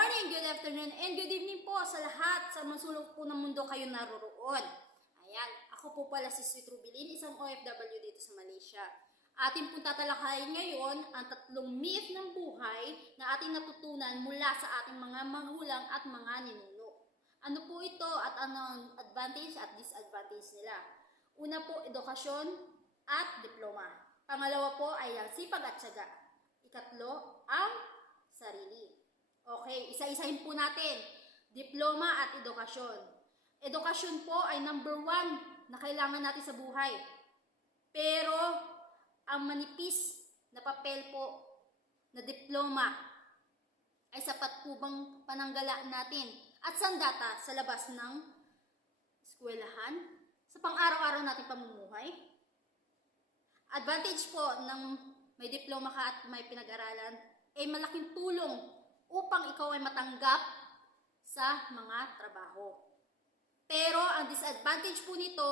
morning, good afternoon, and good evening po sa lahat sa masulok po ng mundo kayo naroroon. Ayan, ako po pala si Sweet Rubilin, isang OFW dito sa Malaysia. Ating pong tatalakayin ngayon ang 3 myth ng buhay na ating natutunan mula sa ating mga magulang at mga ninuno. Ano po ito at ano ang advantage at disadvantage nila? Una po, edukasyon at diploma. Pangalawa po ay ang sipag at tiyaga. Ikatlo, ang sarili. Okay, isa-isahin po natin. Diploma at edukasyon. Edukasyon po ay number 1 na kailangan natin sa buhay. Pero, ang manipis na papel po na diploma ay sapat po bang pananggala natin at sandata sa labas ng eskwelahan sa pang-araw-araw nating pamumuhay? Advantage po ng may diploma ka at may pinag-aralan ay malaking tulong upang ikaw ay matanggap sa mga trabaho. Pero ang disadvantage po nito,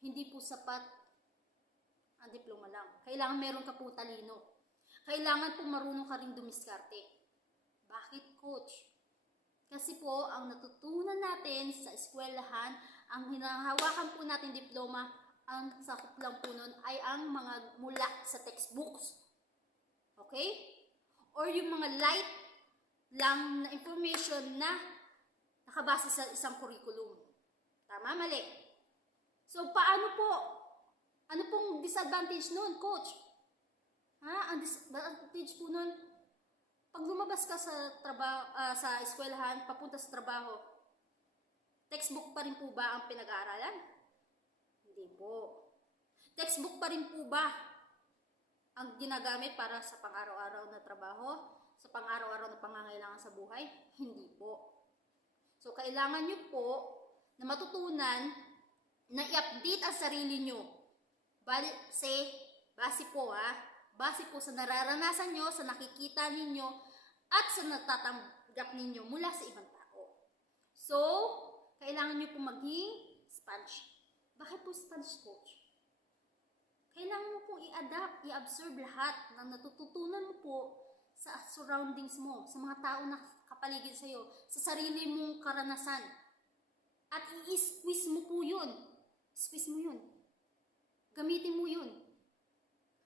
hindi po sapat ang diploma lang. Kailangan meron ka po talino. Kailangan po marunong ka rin dumiskarte. Bakit, coach? Kasi po, ang natutunan natin sa eskwelahan, ang hinahawakan po natin diploma, ang sakop lang po nun ay ang mga mula sa textbooks. Okay? Or yung mga light lang na information na nakabase sa isang curriculum. Tama? Mali? So, paano po? Ano pong disadvantage nun, coach? Ang disadvantage po nun, pag lumabas ka sa sa eskwelahan, papunta sa trabaho, textbook pa rin po ba ang pinag-aaralan? Hindi po. Textbook pa rin po ba ang ginagamit para sa pang-araw-araw na trabaho, sa pang-araw-araw na pangangailangan sa buhay? Hindi po. So, kailangan nyo po na matutunan na i-update ang sarili nyo. Base po sa nararanasan nyo, sa nakikita ninyo, at sa natatanggap ninyo mula sa ibang tao. So, kailangan nyo po maging sponge. Bakit po sponge, coach? Kailangan mo pong i-adapt, i-observe lahat na natututunan mo po sa surroundings mo, sa mga tao na kapaligid sa iyo, sa sarili mong karanasan. At i-squeeze mo po yun. Squeeze mo yun. Gamitin mo yun.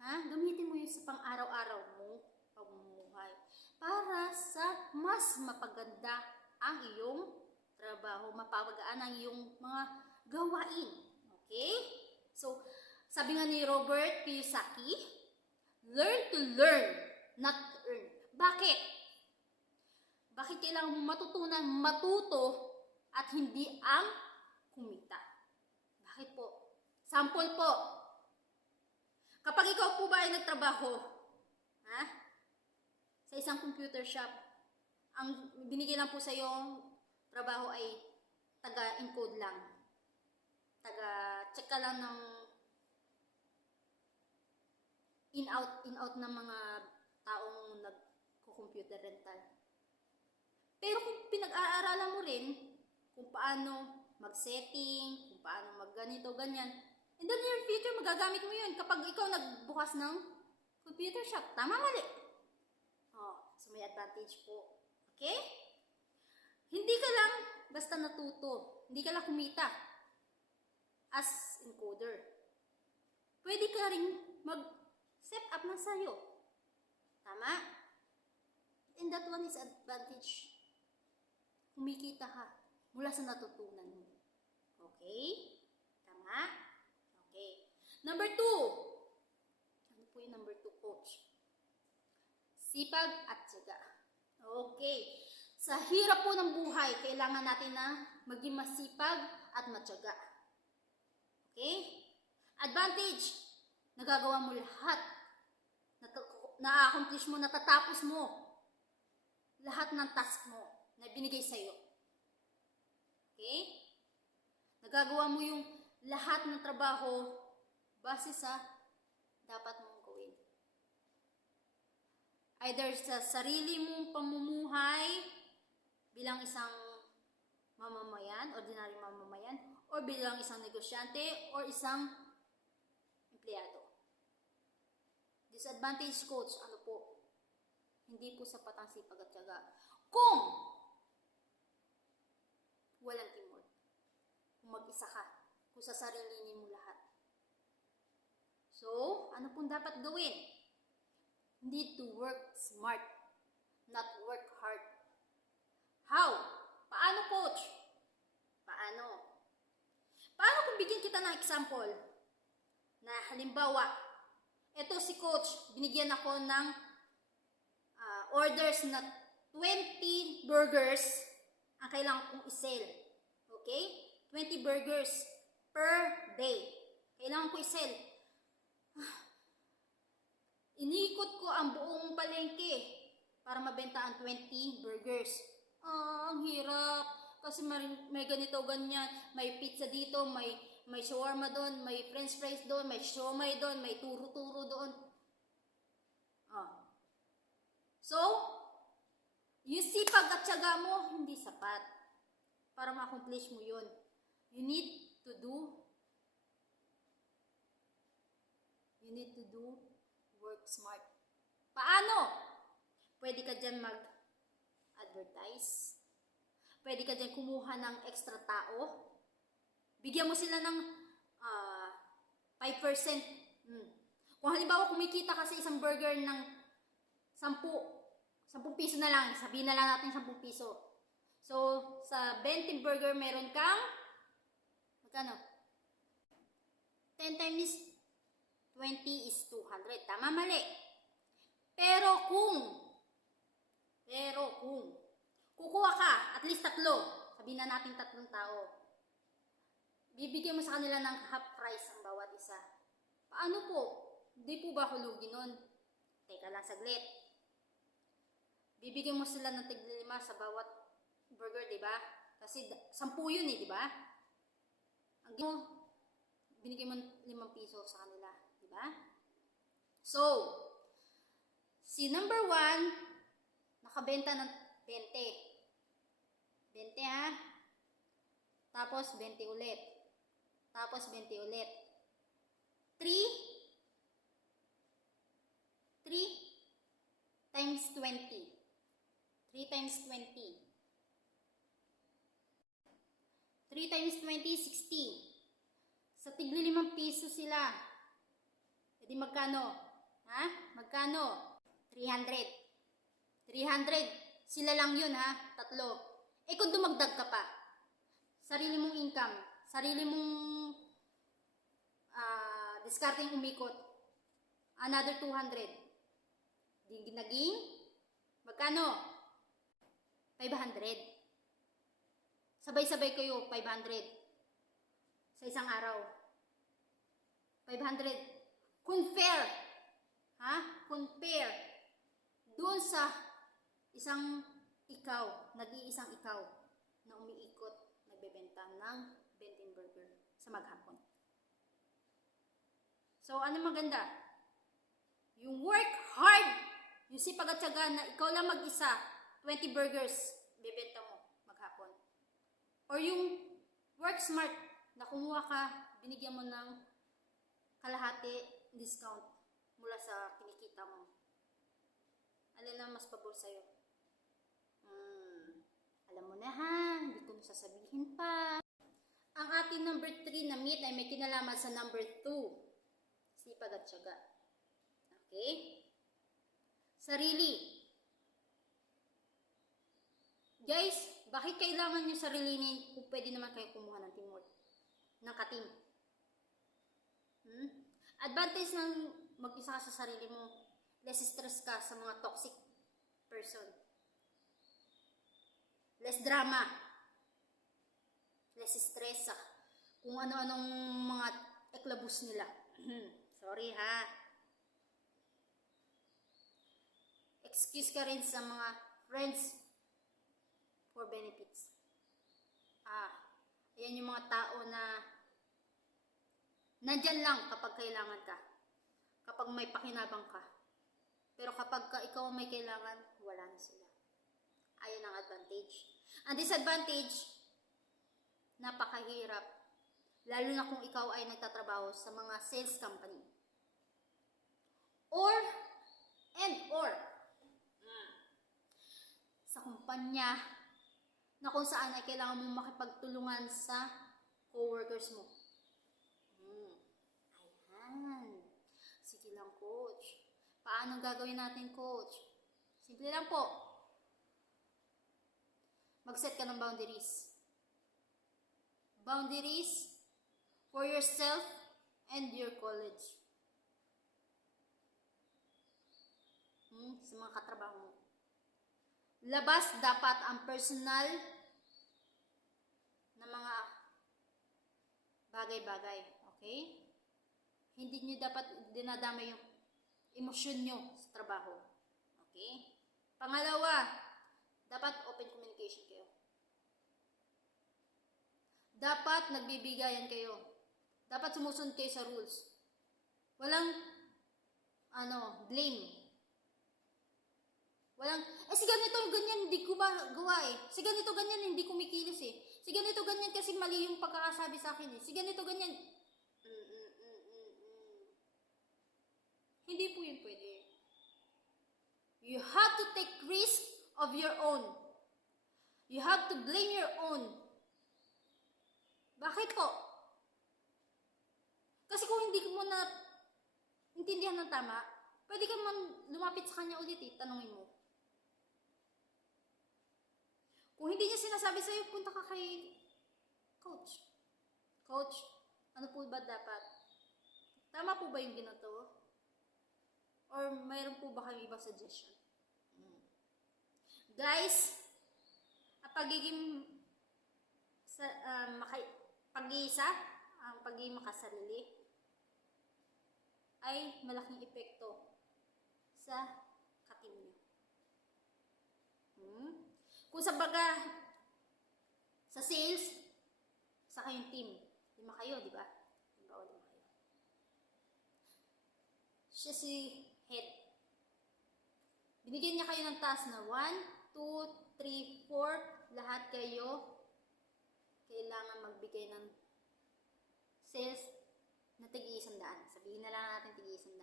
Gamitin mo yun sa pang-araw-araw mong pamumuhay para sa mas mapaganda ang iyong trabaho, mapapagaan ang iyong mga gawain. Okay? So, sabi nga ni Robert Kiyosaki, learn to learn, not to earn. Bakit? Bakit kailangan mo matutunan, matuto, at hindi ang kumita? Bakit po? Sample po. Kapag ikaw po ba ay nagtrabaho, sa isang computer shop, ang binigay lang po sa iyong trabaho ay taga-encode lang. Taga-check ka lang ng in-out ng mga taong nagko-computer rental. Pero kung pinag-aaralan mo rin kung paano mag-setting, kung paano mag-ganito, ganyan, in the near future, magagamit mo yun kapag ikaw nagbukas ng computer shop. Tama, mali? So may advantage po. Okay? Hindi ka lang basta natuto. Hindi ka lang kumita as encoder. Pwede ka rin mag-set up na sa'yo. Tama? And that one is advantage. Kumikita ka mula sa natutunan mo. Okay? Tama? Okay. Number 2. Ano po yung number 2, coach? Sipag at tiyaga. Okay. Sa hirap po ng buhay, kailangan natin na maging masipag at matyaga. Okay? Advantage. Nagagawa mo lahat. Na-accomplish mo, natatapos mo lahat ng task mo na binigay sa'yo. Okay? Nagagawa mo yung lahat ng trabaho base sa dapat mong gawin. Either sa sarili mong pamumuhay bilang isang mamamayan, ordinary mamamayan, or bilang isang negosyante, or isang empleyado. Disadvantage, coach, ano po? Hindi po sapat ang sipag at tiyaga kung walang teamwork. Kung mag-isa ka, kung sasarilinin mo lahat. So, ano pong dapat gawin? Need to work smart, not work hard. How? Paano, coach? Paano? Paano kung bigyan kita ng example? Na halimbawa, eto si coach, binigyan ako ng orders na 20 burgers ang kailangan kong i-sell. Okay? 20 burgers per day. Kailangan ko i-sell. Iniikot ko ang buong palengke para mabenta ang 20 burgers. Ang hirap. Kasi may ganito, ganyan. May pizza dito, may shawarma doon, may french fries doon, may siomay doon, may turo-turo doon. So, yung sipag at tiyaga mo, hindi sapat para ma-accomplish mo yun. You need to do work smart. Paano? Pwede ka dyan mag-advertise. Pwede ka dyan kumuha ng extra tao. Bigyan mo sila ng 5%. Kung halimbawa kumikita ka sa isang burger ng 10 piso na lang. Sabihin na lang natin 10 piso. So, sa 20 burger meron kang magkano? 10 times 20 is 200. Tama, mali. Pero kung kukuha ka at least 3, sabihin na natin 3 tao, bibigyan mo sa kanila ng half price ang bawat isa. Paano po? Hindi po ba hulugi nun? Teka lang saglit. Bibigyan mo sila ng tig-5 sa bawat burger, di ba? Kasi 10 yun di ba? Ang binigyan mo 5 piso sa kanila, di ba? So, si number 1, nakabenta ng 20. 20 ha? Tapos 20 ulit. Tapos 20 ulit. 3 times 20. 3 times 20. 3 times 20, 60. Sa tig-5 piso sila. E di magkano? Ha? Magkano? 300. 300. Sila lang yun ha? 3. Eh kung dumagdag ka pa, sarili mong income, sarili mong discarding umikot, another 200. Di naging magkano? 500. Sabay-sabay kayo, 500 sa isang araw. 500. Compare. Ha? Compare. Doon sa isang ikaw, nag-iisang ikaw na umiikot, nagbebenta ng 20 burger sa maghapon. So, ano maganda? Yung work hard, yung sipag at tiyaga na ikaw lang mag-isa, 20 burgers, bebenta mo maghapon. Or yung work smart, na kumuha ka, binigyan mo ng kalahati discount mula sa kinikita mo. Alin na mas pabor sa'yo? Alam mo na ha, hindi ko na sasabihin pa. Ang ating number 3 na myth ay may kinalaman sa number 2. Sipag at tiyaga. Okay? Sarili. Guys, bakit kailangan nyo sarilinin kung pwede naman kayo kumuha ng teamwork? Ng ka-team. Advantage ng mag-isa ka sa sarili mo, less stress ka sa mga toxic person. Less drama. Less stress sa kung ano-anong mga eklabus nila. Sorry ha. Excuse ka rin sa mga friends for benefits. Ayan yung mga tao na nandyan lang kapag kailangan ka. Kapag may pakinabang ka. Pero kapag ikaw may kailangan, wala na sila. Ayan ang advantage. Ang disadvantage, napakahirap. Lalo na kung ikaw ay nagtatrabaho sa mga sales company. Or sa kumpanya na kung saan ay kailangan mong makipagtulungan sa co-workers mo. Ayan. Sige lang, coach. Paano gagawin natin, coach? Simple lang po. Mag-set ka ng boundaries. Boundaries for yourself and your college. Sa mga katrabaho mo. Labas dapat ang personal na mga bagay-bagay. Okay? Hindi nyo dapat dinadama yung emosyon nyo sa trabaho. Okay? Pangalawa, dapat open communication kayo. Dapat nagbibigayan kayo. Dapat sumusunod kayo sa rules. Walang blame. Walang, si ganito, ganyan, hindi ko ba gawa eh. Si ganito, ganyan, hindi kumikilos eh. Si ganito, ganyan, kasi mali yung pagkakasabi sa akin eh. Si ganito, ganyan. Hindi po yun pwede. You have to take risk of your own. You have to blame your own. Bakit po? Kasi kung hindi mo na intindihan ng tama, pwede ka man lumapit sa kanya ulit eh, tanungin mo. Kung hindi niya sinasabi sa'yo, punta ka kay coach. Coach, ano po ba dapat? Tama po ba yung ginato? Or mayroon po ba kayong ibang suggestion? Guys, ang pagiging pag-iisa, ang pagiging makasarili, ay malaking epekto sa katim niyo. Kung sa baga, sa sales, sa kayong team, 5 kayo, di ba? 5 kayo. Siya si head. Binigyan niya kayo ng task na 1, 2, 3, 4, lahat kayo kailangan magbigay ng sales na tig-100. Sabihin na lang natin tig-100.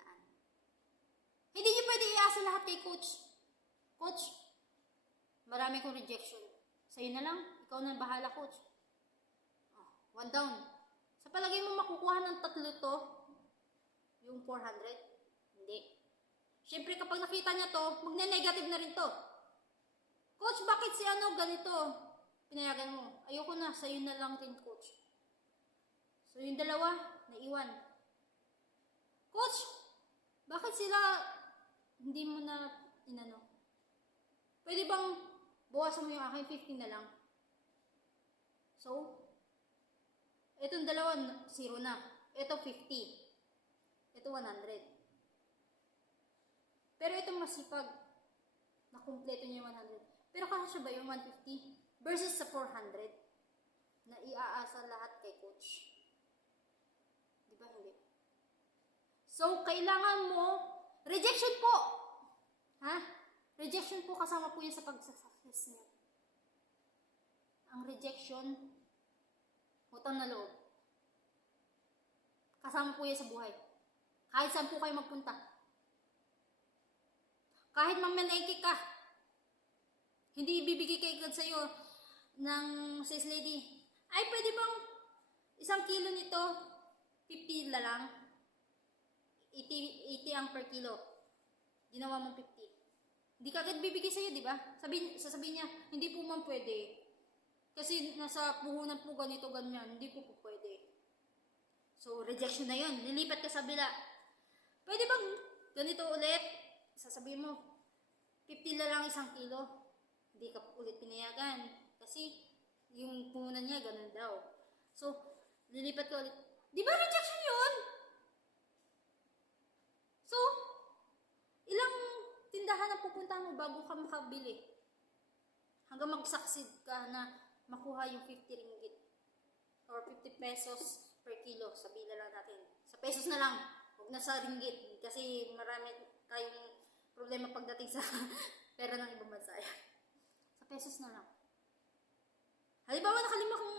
Hindi niyo pwede iasa lahat kay coach. Coach, marami kong rejection. Sa'yo na lang, ikaw na bahala, coach. 1 down. Sa palagay mo makukuha ng 3 to, yung 400? Hindi. Siyempre kapag nakita niya to, magne-negative na rin to. Coach, bakit si ganito? Pinayagan mo. Ayoko na, sa'yo na lang din, coach. So yung 2, naiwan. Coach, bakit sila hindi mo na Pwede bang bawasan mo yung akin, 50 na lang? So, itong 2, 0 na. Ito 50. Ito 100. Pero itong masipag, na kumpleto niya yung 100. Pero kasya ba yung 150 versus sa 400 na iaasa lahat kay coach? Di ba hindi? So, kailangan mo, rejection po! Ha? Rejection po kasama po yun sa pag-success niya. Ang rejection, utang na loob. Kasama po yan sa buhay. Kahit saan po kayo magpunta. Kahit mamalengke ka, hindi ibibigay kay God sa'yo ng sales lady. Ay, pwede bang 1 kilo nito, 50 na lang? 80 ang per kilo. Ginawa mong 50. Hindi ka agad bibigay sa'yo, di ba? Sasabihin niya, hindi po man pwede. Kasi nasa puhunan po ganito, ganyan. Hindi po pwede. So, rejection na yun. Lilipat ka sa bila. Pwede bang ganito ulit? Sasabihin mo, 50 na lang 1 kilo. Hindi ka ulit pinayagan. Kasi, yung puhunan niya, ganun daw. So, lilipat ka ulit. Di ba rejection yun? So, ilang tindahan ang pupuntahan mo bago ka makabili? Hanggang mag-succeed ka na makuha yung 50 ringgit or 50 pesos per kilo. Sabihin na lang natin. Sa pesos na lang. Huwag na sa ringgit. Kasi marami tayong problema pagdating sa pera ng ibang bansa. Sa pesos na lang. Halimbawa, nakalima kung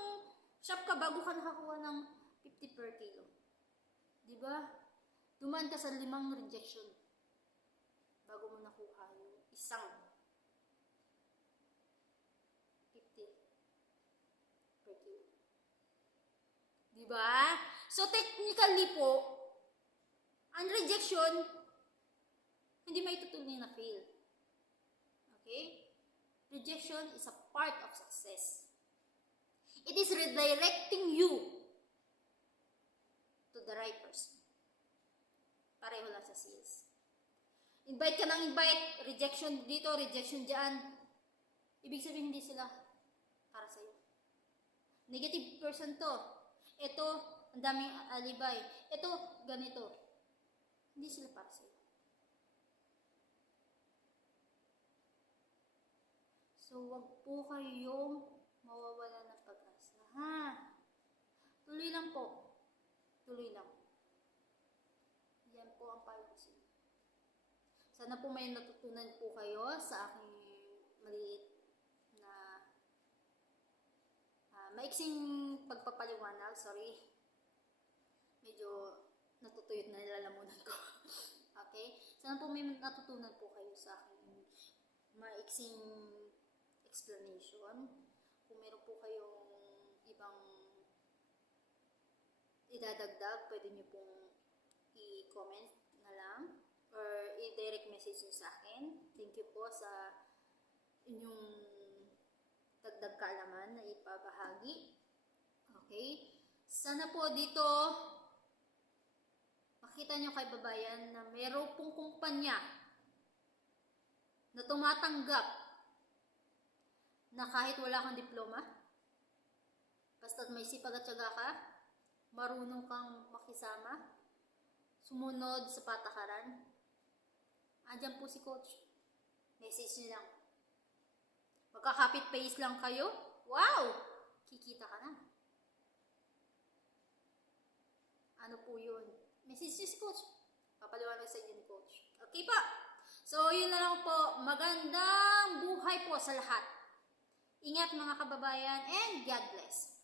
shop ka bago ka nakakuha ng 50 per kilo. Diba? Dumaan ka sa 5 rejection bago mo nakuha yung 1 per kilo. Diba? So, technically po, ang rejection, hindi may tutuloy na fail. Okay? Rejection is a part of success. It is redirecting you to the right person. Pareho lang sa sales. Invite ka ng invite, rejection dito, rejection dyan. Ibig sabihin hindi sila para sa'yo. Negative person to. Ito, ang daming alibay. Ito, ganito. Hindi sila para sa'yo. So, wag po kayong mawawala ng pag-asa. Ha? Tuloy lang po. Tuloy lang. Yan po ang payo ko sa inyo. Sana po may natutunan po kayo sa aking maliit na maiksing pagpapaliwanag. Sorry. Medyo natutuyot na nilalamunan ko. Okay? Sana po may natutunan po kayo sa aking maiksing explanation. Kung meron po kayong ibang idadagdag, pwede nyo pong i-comment na lang or i-direct message nyo sa akin. Thank you po sa inyong dagdag kaalaman na ipabahagi. Okay? Sana po dito makita nyo kay babayan na meron pong kumpanya na tumatanggap na kahit wala kang diploma, basta't may sipag at tiyaga ka, marunong kang makisama, sumunod sa patakaran, andyan po si coach. Message niyo lang. Magkakapit pace lang kayo, wow! Kikita ka na. Ano po yun? Message niyo si coach. Papaliwanag sa inyo ni coach. Okay pa? So, yun na lang po. Magandang buhay po sa lahat. Ingat mga kababayan and God bless.